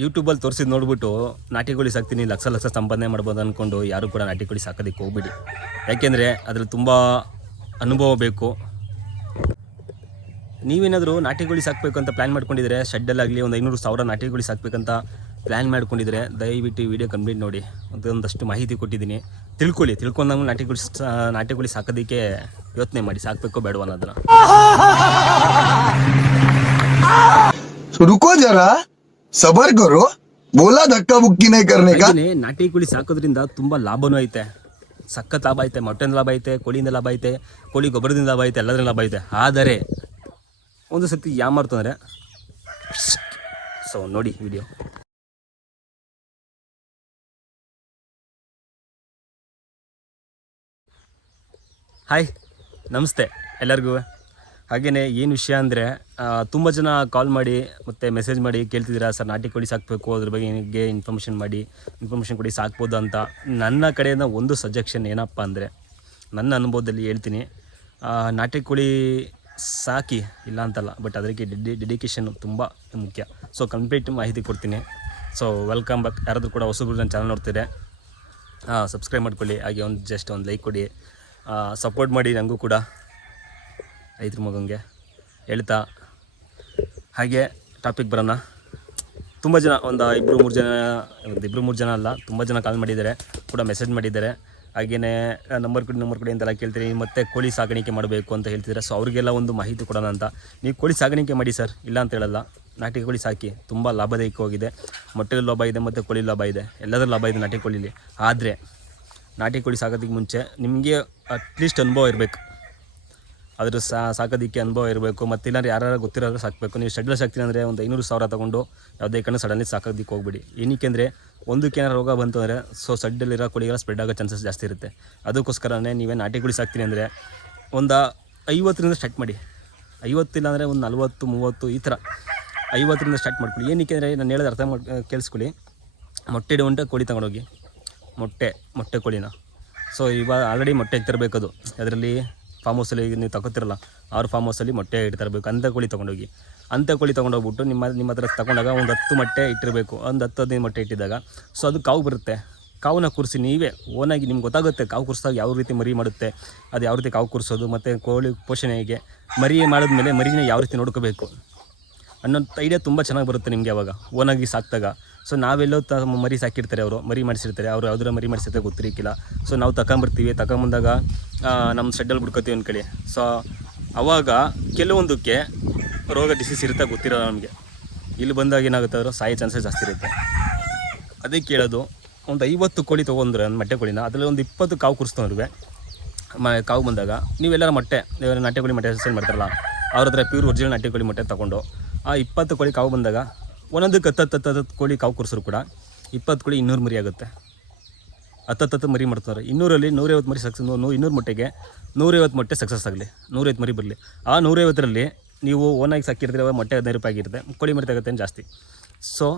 ಯೂಟ್ಯೂಬಲ್ಲಿ ತೋರಿಸಿದ್ದು ನೋಡ್ಬಿಟ್ಟು ನಾಟಿ ಕೋಳಿ ಸಾಕ್ತೀನಿ ಲಕ್ಷ ಲಕ್ಷ ಸಂಪಾದನೆ ಮಾಡ್ಬೋದು ಅಂದ್ಕೊಂಡು ಯಾರು ಕೂಡ ನಾಟಿ ಕೋಳಿ ಸಾಕೋದಕ್ಕೆ ಹೋಗ್ಬಿಡಿ. ಯಾಕೆಂದರೆ ಅದ್ರಲ್ಲಿ ತುಂಬ ಅನುಭವ ಬೇಕು. ನೀವೇನಾದರೂ ನಾಟಿ ಕೋಳಿ ಸಾಕಬೇಕು ಅಂತ ಪ್ಲ್ಯಾನ್ ಮಾಡ್ಕೊಂಡಿದ್ರೆ, ಶೆಡ್ಡಲ್ಲಾಗಲಿ ಒಂದು 500,000 ನಾಟಿ ಕೋಳಿ ಸಾಕಬೇಕಂತ ಪ್ಲ್ಯಾನ್ ಮಾಡ್ಕೊಂಡಿದ್ರೆ ದಯವಿಟ್ಟು ವಿಡಿಯೋ ಕಂಪ್ಲೀಟ್ ನೋಡಿ. ಒಂದಷ್ಟು ಮಾಹಿತಿ ಕೊಟ್ಟಿದ್ದೀನಿ, ತಿಳ್ಕೊಂಡಂಗೆ ನಾಟಿ ಕೋಳಿ ಸಾಕೋದಕ್ಕೆ ಯೋಚನೆ ಮಾಡಿ, ಸಾಕಬೇಕೋ ಬೇಡವೋ ಅನ್ನೋದನ್ನ. रुको जरा सबर करो बोला धक्का बुक्की नहीं करने का. ನಾಟಿ ಕೋಳಿ ಸಾಕೋದ್ರಿಂದ ತುಂಬ ಲಾಭನೂ ಐತೆ, ಸಖತ್ ಲಾಭ ಐತೆ. ಮೊಟ್ಟೆಯಿಂದ ಲಾಭ ಐತೆ, ಕೋಳಿಯಿಂದ ಲಾಭ ಐತೆ, ಕೋಳಿ ಗೊಬ್ಬರದಿಂದ ಲಾಭ ಐತೆ, ಎಲ್ಲದರಿಂದ ಲಾಭ ಐತೆ. ಆದರೆ ಒಂದು ಸತಿ ಯಾಮಾರ್ತು ಅಂದರೆ ನೋಡಿ ವಿಡಿಯೋ. ಹಾಯ್, ನಮಸ್ತೆ ಎಲ್ಲರಿಗೂ. ಹಾಗೆಯೇ ಏನು ವಿಷಯ ಅಂದರೆ, ತುಂಬ ಜನ ಕಾಲ್ ಮಾಡಿ ಮತ್ತು ಮೆಸೇಜ್ ಮಾಡಿ ಕೇಳ್ತಿದ್ದೀರಾ, ಸರ್ ನಾಟಿ ಕೋಳಿ ಸಾಕಬೇಕು, ಅದ್ರ ಬಗ್ಗೆ ಇನ್ಫಾರ್ಮೇಷನ್ ಕೊಡಿ, ಸಾಕ್ಬೋದು ಅಂತ. ನನ್ನ ಕಡೆಯಿಂದ ಒಂದು ಸಜೆಷನ್ ಏನಪ್ಪ ಅಂದರೆ, ನನ್ನ ಅನುಭವದಲ್ಲಿ ಹೇಳ್ತೀನಿ, ನಾಟಿ ಕೋಳಿ ಸಾಕಿ ಇಲ್ಲ ಅಂತಲ್ಲ, ಬಟ್ ಅದಕ್ಕೆ ಡೆಡಿಕೇಶನ್ ತುಂಬ ಮುಖ್ಯ. ಸೊ ಕಂಪ್ಲೀಟ್ ಮಾಹಿತಿ ಕೊಡ್ತೀನಿ. So welcome back. ಯಾರಾದರೂ ಕೂಡ ಹೊಸಬ್ರು ನನ್ನ ಚಾನಲ್ ನೋಡ್ತಿದ್ರೆ ಸಬ್ಸ್ಕ್ರೈಬ್ ಮಾಡ್ಕೊಳ್ಳಿ. ಹಾಗೆ ಜಸ್ಟ್ ಒಂದು ಲೈಕ್ ಕೊಡಿ, ಸಪೋರ್ಟ್ ಮಾಡಿ ನನಗೂ ಕೂಡ, ರೈತರ ಮಗಂಗೆ ಹೇಳ್ತಾ. ಹಾಗೆ ಟಾಪಿಕ್ ಬರೋಣ. ತುಂಬ ಜನ ಒಂದು ಇಬ್ಬರು ಮೂರು ಜನ ಅಲ್ಲ, ತುಂಬ ಜನ ಕಾಲ್ ಮಾಡಿದ್ದಾರೆ, ಕೂಡ ಮೆಸೇಜ್ ಮಾಡಿದ್ದಾರೆ. ಹಾಗೆಯೇ ನಂಬರ್ ಕೊಡಿ ಅಂತೆಲ್ಲ ಕೇಳ್ತೀರಿ. ಮತ್ತು ಕೋಳಿ ಸಾಗಾಣಿಕೆ ಮಾಡಬೇಕು ಅಂತ ಹೇಳ್ತಿದ್ದಾರೆ. ಸೊ ಅವರಿಗೆಲ್ಲ ಒಂದು ಮಾಹಿತಿ ಕೊಡೋಣ ಅಂತ. ನೀವು ಕೋಳಿ ಸಾಗಾಣಿಕೆ ಮಾಡಿ ಸರ್, ಇಲ್ಲ ಅಂತ ಹೇಳಲ್ಲ. ನಾಟಿ ಕೋಳಿ ಸಾಕಿ, ತುಂಬ ಲಾಭದಾಯಕವಾಗಿದೆ. ಮೊಟ್ಟೆಲಿ ಲಾಭ ಇದೆ ಮತ್ತು ಕೋಳಿ ಲಾಭ ಇದೆ, ಎಲ್ಲದರ ಲಾಭ ಇದೆ ನಾಟಿ ಕೋಳಿಲಿ. ಆದರೆ ನಾಟಿ ಕೋಳಿ ಸಾಕೋದಕ್ಕೆ ಮುಂಚೆ ನಿಮಗೆ ಅಟ್ಲೀಸ್ಟ್ ಅನುಭವ ಇರಬೇಕು. ಅದ್ರ ಸಾಕೋದಕ್ಕೆ ಅನುಭವ ಇರಬೇಕು. ಮತ್ತು ಇಲ್ಲಾಂದ್ರೆ ಯಾರು ಗೊತ್ತಿರೋದು ಸಾಕಬೇಕು. ನೀವು ಶೆಡ್ಡಲ್ಲಿ ಸಾಕ್ತೀನಿ ಅಂದರೆ ಒಂದು 500,000 ತೊಗೊಂಡು ಯಾವುದೇ ಕಣ್ಣು ಸಡನ್ಲಿ ಸಾಕೋದಕ್ಕೆ ಹೋಗ್ಬಿಡಿ. ಏನಕ್ಕೆ ಅಂದರೆ, ಒಂದಕ್ಕೆ ಏನಾರು ರೋಗ ಬಂತು ಅಂದರೆ ಸಡ್ಡಲ್ಲಿರೋ ಕೋಳಿಗೆಲ್ಲ ಸ್ಪ್ರೆಡ್ ಆಗೋ ಚಾನ್ಸಸ್ ಜಾಸ್ತಿ ಇರುತ್ತೆ. ಅದಕ್ಕೋಸ್ಕರನೇ ನೀವೇ ನಾಟಿ ಕೋಳಿ ಸಾಕ್ತೀನಿ ಅಂದರೆ ಒಂದು 50ರಿಂದ ಸ್ಟಾರ್ಟ್ ಮಾಡಿ. 50 ಇಲ್ಲಾಂದರೆ ಒಂದು 40, 30 ಈ ಥರ 50ರಿಂದ ಸ್ಟಾರ್ಟ್ ಮಾಡ್ಕೊಳ್ಳಿ. ಏನಕ್ಕೆ ಅಂದರೆ, ನಾನು ಹೇಳೋದು ಅರ್ಥ ಕೇಳಿಸ್ಕೊಳ್ಳಿ. ಮೊಟ್ಟೆ ಇಡುವಂಥ ಕೋಳಿ ತೊಗೊಂಡೋಗಿ, ಮೊಟ್ಟೆ ಕೋಳಿನ. ಸೊ ಇವಾಗ ಆಲ್ರೆಡಿ ಮೊಟ್ಟೆ ಇಡ್ತಿರ್ಬೇಕು. ಅದು ಅದರಲ್ಲಿ ಫಾರ್ಮ್ ಹೌಸಲ್ಲಿ ನೀವು ತಗೋತಿರಲ್ಲ, ಅವ್ರ ಫಾರ್ಮ್ ಹೌಸಲ್ಲಿ ಮೊಟ್ಟೆ ಇಡ್ತಿರ್ಬೇಕು. ಅಂಥ ಕೋಳಿ ತೊಗೊಂಡೋಗಿ, ತೊಗೊಂಡೋಗ್ಬಿಟ್ಟು ನಿಮ್ಮ ಹತ್ರ ತಗೊಂಡಾಗ ಒಂದು 10 ಮೊಟ್ಟೆ ಇಟ್ಟಿರಬೇಕು. ಒಂದು 10-15 ಮೊಟ್ಟೆ ಇಟ್ಟಿದ್ದಾಗ ಸೊ ಅದು ಕಾವು ಬರುತ್ತೆ. ಕಾವನ್ನ ಕೂರಿಸಿ ನೀವೇ ಓನಾಗಿ ನಿಮ್ಗೆ ಗೊತ್ತಾಗುತ್ತೆ ಕಾವು ಕೂರಿಸಿದಾಗ ಯಾವ ರೀತಿ ಮರಿ ಮಾಡುತ್ತೆ, ಅದು ಯಾವ ರೀತಿ ಕಾವು ಕೂರಿಸೋದು, ಮತ್ತು ಕೋಳಿ ಪೋಷಣೆ ಹೇಗೆ, ಮರಿ ಮಾಡಿದ್ಮೇಲೆ ಮರಿನ ಯಾವ ರೀತಿ ನೋಡ್ಕೋಬೇಕು ಅನ್ನೋ ಐಡಿಯಾ ತುಂಬ ಚೆನ್ನಾಗಿ ಬರುತ್ತೆ ನಿಮಗೆ ಅವಾಗ ಓನಾಗಿ ಸಾಕಿದಾಗ. ಸೊ ನಾವೆಲ್ಲೋ ಮರಿ ಸಾಕಿರ್ತಾರೆ, ಅವರು ಮರಿ ಮಾಡಿಸಿರ್ತಾರೆ, ಅವರು ಯಾವುದರ ಮರಿ ಮಾಡಿಸಿರ್ತಾರೆ ಗೊತ್ತಿರಕ್ಕಿಲ್ಲ. ಸೊ ನಾವು ತಗೊಂಬಂದಾಗ ನಮ್ಮ ಶೆಡ್ಡಲ್ಲಿ ಬಿಡ್ಕೋತೀವಿ ಅಂದ್ಕೊಳ್ಳಿ. ಸೊ ಅವಾಗ ಕೆಲವೊಂದಕ್ಕೆ ರೋಗ ಡಿಸೀಸ್ ಇರುತ್ತೆ, ಗೊತ್ತಿರೋಲ್ಲ ನಮಗೆ. ಇಲ್ಲಿ ಬಂದಾಗ ಏನಾಗುತ್ತೆ, ಅವರು ಸಾಯೋ ಚಾನ್ಸಸ್ ಜಾಸ್ತಿ ಇರುತ್ತೆ. ಅದಕ್ಕೆ ಕೇಳೋದು, ಒಂದು 50 ಕೋಳಿ ತೊಗೊಂಡ್ರೆ ಮೊಟ್ಟೆ ಕೋಳಿನ, ಅದರಲ್ಲಿ ಒಂದು 20 ಕಾವು ಕೂರಿಸ್ತವ್ರಿಗೆ ಕಾವು ಬಂದಾಗ ನೀವೆಲ್ಲರ ನಾಟಿ ಕೋಳಿ ಮೊಟ್ಟೆ ಸೇಲ್ ಮಾಡ್ತಾರಲ್ಲ, ಅವ್ರ ಹತ್ರ ಪ್ಯೂರ್ ಒರಿಜಿನಲ್ ನಾಟಿ ಕೋಳಿ ಮೊಟ್ಟೆ ತೊಗೊಂಡು ಆ 20 ಕೋಳಿ ಕಾವು ಬಂದಾಗ ಒಂದೊಂದಕ್ಕೆ 10 ಕೋಳಿ ಕಾವು ಕೂರಿಸಿದ್ರು ಕೂಡ 20 ಕೋಳಿ 200 ಮರಿ ಆಗುತ್ತೆ. 10 ಮರಿ ಮಾಡ್ತಾರೆ. 200ರಲ್ಲಿ 150 ಮರಿ ಸಕ್ಸಸ್. 200 ಮೊಟ್ಟೆಗೆ 150 ಮೊಟ್ಟೆ ಸಕ್ಸಸ್ ಆಗಲಿ, 150 ಮರಿ ಬರಲಿ. ಆ 150ರಲ್ಲಿ ನೀವು ಓನಾಗಿ ಸಾಕಿರ್ತೀರ, ಮೊಟ್ಟೆ 15 ರೂಪಾಯಿ ಆಗಿರುತ್ತೆ, ಕೋಳಿ ಮರಿ ತಗೋತೇನೆ ಜಾಸ್ತಿ. ಸೊ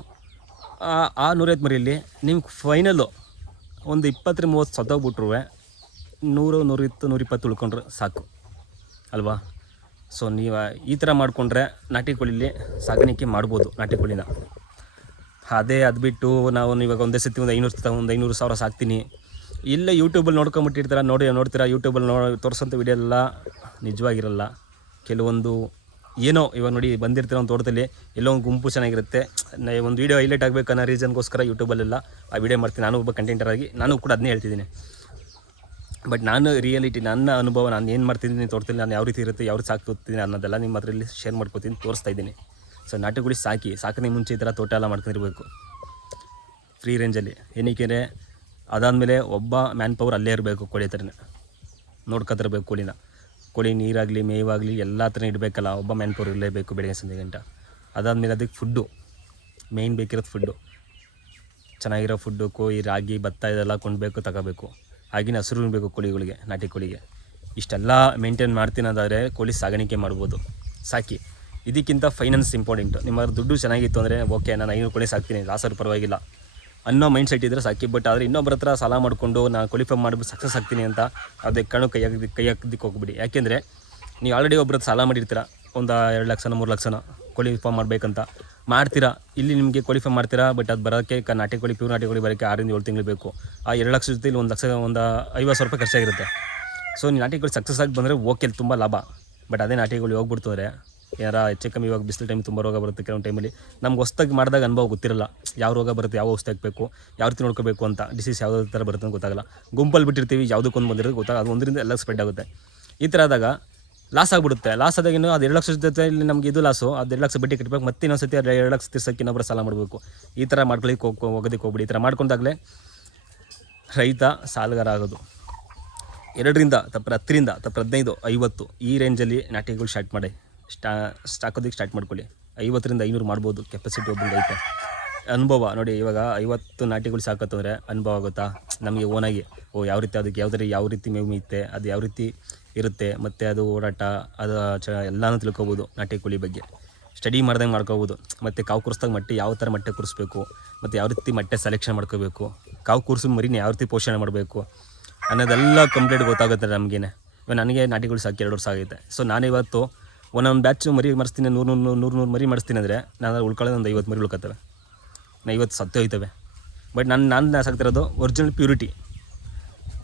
ಆ 150 ಮರಿಯಲ್ಲಿ ನಿಮ್ಗೆ ಫೈನಲ್ಲು ಒಂದು 20-30 ಸತ್ತೋಗ್ಬಿಟ್ರು 100, 120, 120 ಉಳ್ಕೊಂಡ್ರೆ ಸಾಕು ಅಲ್ವಾ. ಸೊ ನೀವು ಈ ಥರ ಮಾಡಿಕೊಂಡ್ರೆ ನಾಟಿ ಕೋಳಿಲಿ ಸಾಗಾಣಿಕೆ ಮಾಡ್ಬೋದು ನಾಟಿ ಕೋಳಿನ. ಅದು ಬಿಟ್ಟು ನಾವು ಇವಾಗ ಒಂದೇ ಸತಿ ಒಂದು 500,000 ಸಾಕ್ತೀನಿ ಇಲ್ಲ ಯೂಟ್ಯೂಬಲ್ಲಿ ನೋಡ್ಕೊಂಬಿಟ್ಟಿರ್ತೀರ, ನೋಡ್ತೀರಾ ಯೂಟ್ಯೂಬಲ್ಲಿ ತೋರಿಸೋಂಥ ವಿಡಿಯೋ ಎಲ್ಲ ನಿಜವಾಗಿರಲ್ಲ. ಕೆಲವೊಂದು ಏನೋ ಇವಾಗ ನೋಡಿ ಬಂದಿರ್ತೀರ ಒಂದು ತೋಟದಲ್ಲಿ, ಎಲ್ಲೋ ಒಂದು ಗುಂಪು ಚೆನ್ನಾಗಿರುತ್ತೆ, ಒಂದು ವೀಡಿಯೋ ಹೈಲೈಟ್ ಆಗಬೇಕು ಅನ್ನೋ ರೀಸನ್ಗೋಸ್ಕರ ಯೂಟ್ಯೂಬಲ್ಲೆಲ್ಲ ಆ ವಿಡಿಯೋ ಮಾಡ್ತೀನಿ. ನಾನು ಒಬ್ಬ ಕಂಟೆಂಟರಾಗಿ ನಾನು ಕೂಡ ಅದನ್ನೇ ಹೇಳ್ತಿದ್ದೀನಿ. ಬಟ್ ನಾನು ರಿಯಾಲಿಟಿ, ನನ್ನ ಅನುಭವ, ನಾನು ಏನು ಮಾಡ್ತಿದ್ದೀನಿ ತೋಟದಲ್ಲಿ, ನಾನು ಯಾವ ರೀತಿ ಇರುತ್ತೆ, ಯಾವ ರೀತಿ ಸಾಕ್ತಿದ್ದೀನಿ ಅನ್ನೋದೆಲ್ಲ ನಿಮ್ಮ ಅದರಲ್ಲಿ ಶೇರ್ ಮಾಡ್ಕೊತೀನಿ, ತೋರಿಸ್ತಾ ಇದ್ದೀನಿ. ಸೊ ನಾಟಿ ಕೋಳಿ ಸಾಕನೆ ಮುಂಚೆ ಈ ಥರ ತೋಟ ಎಲ್ಲ ಮಾಡ್ಕೊಂಡಿರ್ಬೇಕು ಫ್ರೀ ರೇಂಜಲ್ಲಿ. ಏನಕ್ಕೆ ಅದಾದಮೇಲೆ ಒಬ್ಬ ಮ್ಯಾನ್ ಪವರ್ ಅಲ್ಲೇ ಇರಬೇಕು, ಕೋಳಿ ಹತ್ರನೇ ನೋಡ್ಕೊತಿರ್ಬೇಕು ಕೋಳಿನ. ಕೋಳಿ ನೀರಾಗಲಿ ಮೇವಾಗಲಿ ಎಲ್ಲ ಥರ ಇಡಬೇಕಲ್ಲ, ಒಬ್ಬ ಮ್ಯಾನ್ ಪವರ್ ಇರಲೇಬೇಕು ಬೆಳಗ್ಗೆ ಸಂಜೆ ಗಂಟ. ಅದಾದಮೇಲೆ ಅದಕ್ಕೆ ಫುಡ್ಡು ಮೇಯ್ನ್ ಬೇಕಿರೋದು, ಫುಡ್ಡು ಚೆನ್ನಾಗಿರೋ ಫುಡ್ಡು, ಕೋಳಿ ರಾಗಿ ಭತ್ತ ಇದೆಲ್ಲ ಕೊಂಡ್ಬೇಕು, ತಗೋಬೇಕು. ಹಾಗೆಯೇ ಹಸಿರು ಬೇಕು ಕೋಳಿಗಳಿಗೆ, ನಾಟಿ ಕೋಳಿಗೆ. ಇಷ್ಟೆಲ್ಲ ಮೇಂಟೈನ್ ಮಾಡ್ತೀನಂದಾದರೆ ಕೋಳಿ ಸಾಗಾಣಿಕೆ ಮಾಡ್ಬೋದು, ಸಾಕಿ. ಇದಕ್ಕಿಂತ ಫೈನಾನ್ಸ್ ಇಂಪಾರ್ಟೆಂಟು. ನಿಮ್ಮ ದುಡ್ಡು ಚೆನ್ನಾಗಿತ್ತು ಅಂದರೆ ಓಕೆ, ನಾನು 500 ಕೋಳಿ ಸಾಕ್ತೀನಿ, ಲಾಸರು ಪರವಾಗಿಲ್ಲ ಅನ್ನೋ ಮೈಂಡ್ ಸೆಟ್ ಇದ್ದರೆ ಸಾಕಿ. ಬಟ್ ಆದರೆ ಇನ್ನೊಬ್ಬರ ಹತ್ರ ಸಾಲ ಮಾಡಿಕೊಂಡು ನಾನು ಕೋಳಿ ಫಾರ್ಮ್ ಮಾಡಿಬಿಟ್ಟು ಸಕ್ಸಸ್ ಆಗ್ತೀನಿ ಅಂತ ಅದೇ ಕಣ್ಣು ಕೈ ಹಾಕೋದಕ್ಕೆ ಹೋಗ್ಬಿಡಿ. ಯಾಕೆಂದರೆ ನೀವು ಆಲ್ರೆಡಿ ಒಬ್ಬರ ಸಾಲ ಮಾಡಿರ್ತೀರ, ಒಂದು 2 ಲಕ್ಷನ 3 ಲಕ್ಷನ ಕೋಳಿ ಫಾರ್ಮ್ ಮಾಡಬೇಕಂತ. ಮಾಡ್ತೀರಾ, ಇಲ್ಲಿ ನಿಮಗೆ ಕ್ವಾಲಿಫೈ ಮಾಡ್ತೀರಾ. ಬಟ್ ಅದು ಬರೋಕ್ಕೆ ನಾಟಿ ಕೋಳಿ ಪ್ಯೂರ್ ನಾಟಿ ಕೋಳಿ ಬರೋಕ್ಕೆ 6 ರಿಂದ 7 ತಿಂಗಳು ಬೇಕು. ಆ 2 ಲಕ್ಷ ಜೊತೆಲಿ 1 ಲಕ್ಷ ಒಂದು 50,000 ರೂಪಾಯಿ ಖರ್ಚಾಗಿರುತ್ತೆ. ಸೊ ನೀವು ನಾಟಿ ಕೋಳಿ ಸಕ್ಸಸ್ ಆಗಿ ಬಂದರೆ ಓಕೆ, ತುಂಬ ಲಾಭ. ಬಟ್ ಅದೇ ನಾಟಿ ಕೋಳಿ ಹೋಗ್ಬಿಡ್ತಂದ್ರೆ ಯಾರ ಹೆಚ್ಚು ಕಮ್ಮಿ ಇವಾಗ ಬಿಸಿಲು ಟೈಮ್ ತುಂಬ ರೋಗ ಬರುತ್ತೆ. ಕೆಲವೊಂದು ಟೈಮಲ್ಲಿ ನಮ್ಗೆ ಹೊಸ್ದಾಗಿ ಮಾಡಿದಾಗ ಅನುಭವ ಗೊತ್ತಿರಲ್ಲ, ಯಾವ ರೋಗ ಬರುತ್ತೆ, ಯಾವ ಔಷಧಿ ಹಾಕಬೇಕು, ಯಾವ ರೀತಿ ನೋಡ್ಕೋಬೇಕು ಅಂತ, ಡಿಸೀಸ್ ಯಾವುದೇ ಥರ ಬರುತ್ತೆ ಅಂತ ಗೊತ್ತಾಗಲ್ಲ. ಗುಂಪಲ್ಲಿ ಬಿಟ್ಟಿರ್ತೀವಿ, ಯಾವುದಕ್ಕೊಂದು ಬಂದಿರೋದು ಗೊತ್ತಾಗ, ಅದು 1 ರಿಂದ ಎಲ್ಲ ಸ್ಪ್ರೆಡ್ ಆಗುತ್ತೆ. ಈ ಥರ ಆದಾಗ ಲಾಸ್ ಆಗಿಬಿಡುತ್ತೆ. ಲಾಸ್ ಆದಾಗಿನೂ ಅದು 2 ಲಕ್ಷ ಜೊತೆಯಲ್ಲಿ ನಮಗೆ ಇದು ಲಾಸು, ಅದು 2 ಲಕ್ಷ ಬಡ್ಡಿ ಕಟ್ಟಬೇಕು, ಮತ್ತೆ ಇನ್ನೊಂದು ಸತಿ 2 ಲಕ್ಷ ತೀರ್ಸೋಕ್ಕೆ ಇನ್ನೊಬ್ಬರು ಸಾಲ ಮಾಡಬೇಕು. ಈ ಥರ ಮಾಡ್ಕೊಳ್ಳಿಕ್ಕೆ ಹೋಗೋದಕ್ಕೆ ಹೋಗ್ಬಿಡಿ. ಈ ಥರ ಮಾಡ್ಕೊಂಡಾಗಲೇ ರೈತ ಸಾಲಗಾರ ಆಗೋದು. 2 ರಿಂದ 10 ರಿಂದ 15, 50 ಈ ರೇಂಜಲ್ಲಿ ನಾಟಿಗಳು ಸ್ಟಾರ್ಟ್ ಮಾಡಿ ಸಾಕೋದಕ್ಕೆ ಸ್ಟಾರ್ಟ್ ಮಾಡ್ಕೊಳ್ಳಿ. 50 ರಿಂದ 500 ಮಾಡ್ಬೋದು. ಕೆಪಾಸಿಟಿ ಒಬ್ಬರಿಗೆ ಐತೆ. ಅನುಭವ ನೋಡಿ, ಇವಾಗ 50 ನಾಟಿಗಳು ಸಾಕತ್ತಂದರೆ ಅನುಭವ ಆಗುತ್ತಾ ನಮಗೆ ಓನಾಗಿ. ಯಾವ ರೀತಿ ಅದಕ್ಕೆ ಯಾವ ರೀತಿ ಮೇವು ಮೀಯುತ್ತೆ, ಅದು ಯಾವ ರೀತಿ ಇರುತ್ತೆ, ಮತ್ತು ಅದು ಓಡಾಟ, ಅದು ಎಲ್ಲನೂ ತಿಳ್ಕೊಬೋದು. ನಾಟಿ ಕೋಳಿ ಬಗ್ಗೆ ಸ್ಟಡಿ ಮಾಡ್ದಂಗೆ ಮಾಡ್ಕೋಬೋದು. ಮತ್ತು ಕಾವು ಕೂರಿಸ್ದಾಗ ಯಾವ ಥರ ಮೊಟ್ಟೆ ಕೂರಿಸ್ಬೇಕು, ಮತ್ತು ಯಾವ ರೀತಿ ಮೊಟ್ಟೆ ಸೆಲೆಕ್ಷನ್ ಮಾಡ್ಕೋಬೇಕು, ಕಾವು ಕೂರಿಸಿ ಮರಿನ ಯಾವ ರೀತಿ ಪೋಷಣೆ ಮಾಡಬೇಕು ಅನ್ನೋದೆಲ್ಲ ಕಂಪ್ಲೀಟ್ ಗೊತ್ತಾಗುತ್ತೆ ನಮಗೇನೆ. ಇವಾಗ ನನಗೆ ನಾಟಿಗಳು ಸಾಕಿ 2 ವರ್ಷ ಆಗೈತೆ. ಸೊ ನಾನು ಇವತ್ತು ಒಂದೊಂದು ಬ್ಯಾಚು ಮರಿ ಮಾಡಿಸ್ತೀನಿ, 100 ಮರಿ ಮಾಡಿಸ್ತೀನಿ ಅಂದರೆ ನಾನು ಉಳ್ಕೊಳ್ಳೋದು ಒಂದು 50 ಮರಿ ಉಳ್ಕೊತವೆ, 50 ಸತ್ತು ಹೋಯ್ತವೆ. ಬಟ್ ನಾನು ಸಾಕ್ತಿರೋದು ಒರಿಜಿನಲ್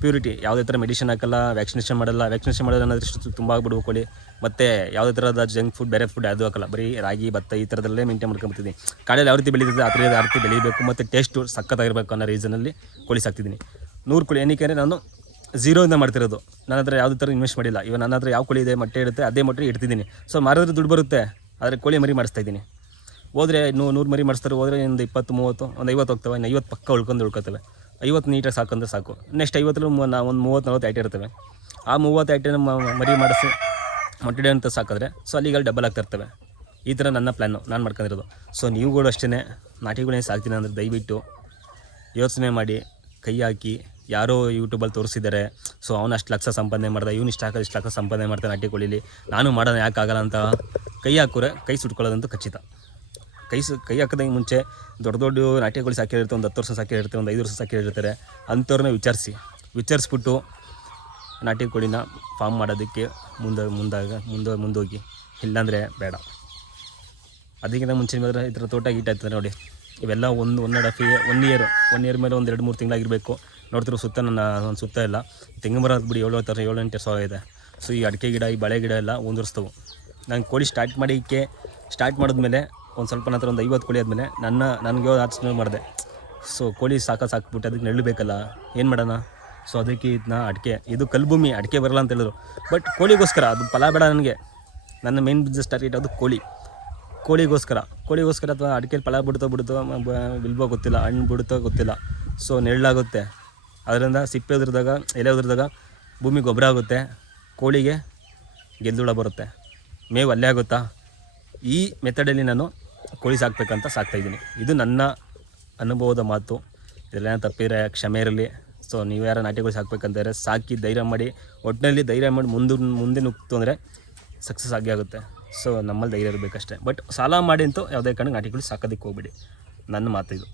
ಪ್ಯೂರಿಟಿ. ಯಾವುದೇ ಥರ ಮೆಡಿಸಿನ್ ಹಾಕಲ್ಲ, ವ್ಯಾಕ್ಸಿನೇಷನ್ ಮಾಡಲ್ಲ. ವ್ಯಾಕ್ಸಿನೇಷನ್ ಮಾಡೋದು ಅನ್ನೋದಷ್ಟು ತುಂಬ ಆಗ್ಬಿಡ್ಬೇಕು ಕೋಳಿ. ಮತ್ತು ಯಾವುದೇ ಥರದ ಜಂಕ್ ಫುಡ್, ಬೇರೆ ಫುಡ್ ಅದು ಹಾಕಲ್ಲ. ಬರೀ ರಾಗಿ, ಭತ್ತ ಈ ಥರದಲ್ಲೇ ಮೇಂಟೈನ್ ಮಾಡ್ಕೊಂಬರ್ತಿದ್ದೀನಿ. ಕಾಡಲ್ಲಿ ಯಾವ ರೀತಿ ಬೆಳೀತಿದೆ ಆ ರೀತಿ ಬೆಳೀಬೇಕು, ಮತ್ತು ಟೇಸ್ಟು ಸಕ್ಕತ್ತಾಗಿರಬೇಕು ಅನ್ನೋ ರೀಸನಲ್ಲಿ ಕೋಳಿ ಸಾಕ್ತಿದ್ದೀನಿ. 100 ಕೋಳಿ ಏನಕ್ಕೆ ಅಂದರೆ ನಾನು 0 ಮಾಡ್ತಿರೋದು. ನನ್ನ ಹತ್ರ ಯಾವುದೇ ಥರ ಇನ್ವೆಸ್ಟ್ ಮಾಡಿಲ್ಲ. ಇವಾಗ ನನ್ನ ಹತ್ರ ಯಾವ ಕೋಳಿ ಇದೆ, ಮೊಟ್ಟೆ ಇರುತ್ತೆ, ಅದೇ ಮೊಟ್ಟೆ ಇಡ್ತಿದ್ದೀನಿ. ಸೊ ಮಾರಿದ್ರೆ ದುಡ್ಡು ಬರುತ್ತೆ, ಆದರೆ ಕೋಳಿ ಮರಿ ಮಾಡಿಸ್ತಾಯಿದ್ದೀನಿ. ಹೋದರೆ 100 ಮರಿ ಮಾಡಿಸ್ತಾರೆ, ಹೋದರೆ ಒಂದು 20, 30, ಒಂದು 50 ಹೋಗ್ತವೆ. ಇನ್ನು 50 ಪಕ್ಕ ಉಳ್ಕೊತವೆ. 50 ನೀಟಾಗಿ ಸಾಕಂದ್ರೆ ಸಾಕು. ನೆಕ್ಸ್ಟ್ 50 ಒಂದು 30-40 ಐಟೆ ಇರ್ತವೆ. ಆ 30 ಐಟೆನ ಮರಿ ಮಾಡಿಸಿ ಮೊಟ್ಟೆ ಅಂತ ಸಾಕಿದ್ರೆ ಸೊ ಅಲ್ಲಿಗೆ ಡಬಲ್ ಆಗ್ತಾ ಇರ್ತವೆ. ಈ ಥರ ನನ್ನ ಪ್ಲ್ಯಾನು, ನಾನು ಮಾಡ್ಕೊಂಡಿರೋದು. ಸೊ ನೀವುಗಳು ಅಷ್ಟೇ ನಾಟಿಗಳನ್ನೇ ಸಾಕ್ತೀನಿ ಅಂದರೆ ದಯವಿಟ್ಟು ಯೋಚನೆ ಮಾಡಿ, ಕೈ ಹಾಕಿ. ಯಾರೋ ಯೂಟ್ಯೂಬಲ್ಲಿ ತೋರಿಸಿದ್ದಾರೆ, ಸೊ ಅವನು ಅಷ್ಟು ಲಕ್ಷ ಸಂಪಾದನೆ ಮಾಡ್ದೆ, ಇವ್ನು ಇಷ್ಟು ಲಕ್ಷ ಸಂಪಾದನೆ ಮಾಡ್ತಾನೆ ನಾಟಿ ಕೋಳಿಲಿ, ನಾನು ಮಾಡೋಣ ಯಾಕಾಗಲ್ಲ ಅಂತ ಕೈ ಹಾಕಿದ್ರೆ ಕೈ ಸುಟ್ಕೊಳ್ಳೋದಂತೂ ಖಚಿತ. ಕೈ ಹಾಕೋದಂಗೆ ಮುಂಚೆ ದೊಡ್ಡ ನಾಟಿ ಕೋಳಿ ಸಾಕಿರುತ್ತೆ, ಒಂದು 10 ವರ್ಷ ಸಾಕಿರುತ್ತೆ, ಒಂದು 5 ವರ್ಷ ಸಾಕಿರ್ತಾರೆ. ಅಂಥವ್ರನ್ನ ವಿಚಾರಿಸ್ಬಿಟ್ಟು ನಾಟಿ ಕೋಳಿನ ಫಾರ್ಮ್ ಮಾಡೋದಕ್ಕೆ ಮುಂದೋಗಿ, ಇಲ್ಲಾಂದರೆ ಬೇಡ. ಅದಕ್ಕಿಂತ ಮುಂಚೆ ಮಾತ್ರ ಈ ಥರ ತೋಟ ಗೀಟಾಗ್ತದೆ ನೋಡಿ. ಇವೆಲ್ಲ 1 ಇಯರ್ ಮೇಲೆ ಒಂದು 2-3 ತಿಂಗಳಾಗಿರಬೇಕು. ನೋಡ್ತಿರೋ ಸುತ್ತ ಒಂದು ಸುತ್ತ ಇಲ್ಲ ತೆಂಗಿನ ಮರ ಬಿಡಿ 7-8 ಸಾವಿರ ಇದೆ. ಸೊ ಈ ಅಡಿಕೆ ಗಿಡ, ಈ ಬಾಳೆ ಗಿಡ ಎಲ್ಲ ಒಂದುವರ್ಸ್ತವು. ನಾನು ಕೋಳಿ ಸ್ಟಾರ್ಟ್ ಮಾಡಿದ್ಮೇಲೆ ಒಂದು ಸ್ವಲ್ಪ ನಂತರ ಒಂದು 50 ಕೋಳಿ ಆದಮೇಲೆ ನನಗೆ ಆಚರಣೆ ಮಾಡಿದೆ. ಸೊ ಕೋಳಿ ಸಾಕ್ಬಿಟ್ಟು ಅದಕ್ಕೆ ನೆರಳು ಬೇಕಲ್ಲ, ಏನು ಮಾಡೋಣ. ಸೊ ಅದಕ್ಕೆ ಇದನ್ನ ಇದು ಕಲ್ಭೂಮಿ, ಅಡಿಕೆ ಬರಲ್ಲ ಅಂತ ಹೇಳಿದ್ರು. ಬಟ್ ಕೋಳಿಗೋಸ್ಕರ ಅದು ಫಲ ಬೇಡ ನನಗೆ. ನನ್ನ ಮೇನ್ ಬಿಸ್ನೆಸ್ ಟಾರ್ಗೆಟ್ ಅದು ಕೋಳಿಗೋಸ್ಕರ ಅಥವಾ ಅಡಿಕೆಲಿ ಫಲ ಬಿಡ್ತೋ ಬಿಲ್ಬೋ ಗೊತ್ತಿಲ್ಲ, ಹಣ್ಣು ಬಿಡುತ್ತೋ ಗೊತ್ತಿಲ್ಲ. ಸೊ ನೆರಳಾಗುತ್ತೆ, ಅದರಿಂದ ಸಿಪ್ಪೆ ಉದುರಿದಾಗ, ಎಲೆ ಉದುರಿದಾಗ ಭೂಮಿ ಗೊಬ್ಬರ ಆಗುತ್ತೆ, ಕೋಳಿಗೆ ಗೆದ್ದುಳ ಬರುತ್ತೆ, ಮೇವು ಅಲ್ಲೇ ಆಗುತ್ತಾ. ಈ ಮೆಥಡಲ್ಲಿ ನಾನು ಕೋಳಿ ಸಾಕಬೇಕಂತ ಸಾಕ್ತಾಯಿದ್ದೀನಿ. ಇದು ನನ್ನ ಅನುಭವದ ಮಾತು. ಇದೆಲ್ಲ ತಪ್ಪಿದ್ರೆ ಕ್ಷಮೆ ಇರಲಿ. ಸೊ ನೀವು ಯಾರು ನಾಟಿಗಳು ಸಾಕಬೇಕಂತಾರೆ ಸಾಕಿ ಧೈರ್ಯ ಮಾಡಿ, ಒಟ್ಟಿನಲ್ಲಿ ಧೈರ್ಯ ಮಾಡಿ ಮುಂದೆ ನುಗ್ತು ಅಂದರೆ ಸಕ್ಸಸ್ ಆಗೇ ಆಗುತ್ತೆ. ಸೊ ನಮ್ಮಲ್ಲಿ ಧೈರ್ಯ ಇರಬೇಕಷ್ಟೇ. ಬಟ್ ಸಾಲ ಮಾಡಿ ಅಂತೂ ಯಾವುದೇ ಕಾರಣಕ್ಕೆ ನಾಟಿಗಳು ಸಾಕೋದಕ್ಕೆ ಹೋಗ್ಬಿಡಿ, ನನ್ನ ಮಾತು ಇದು.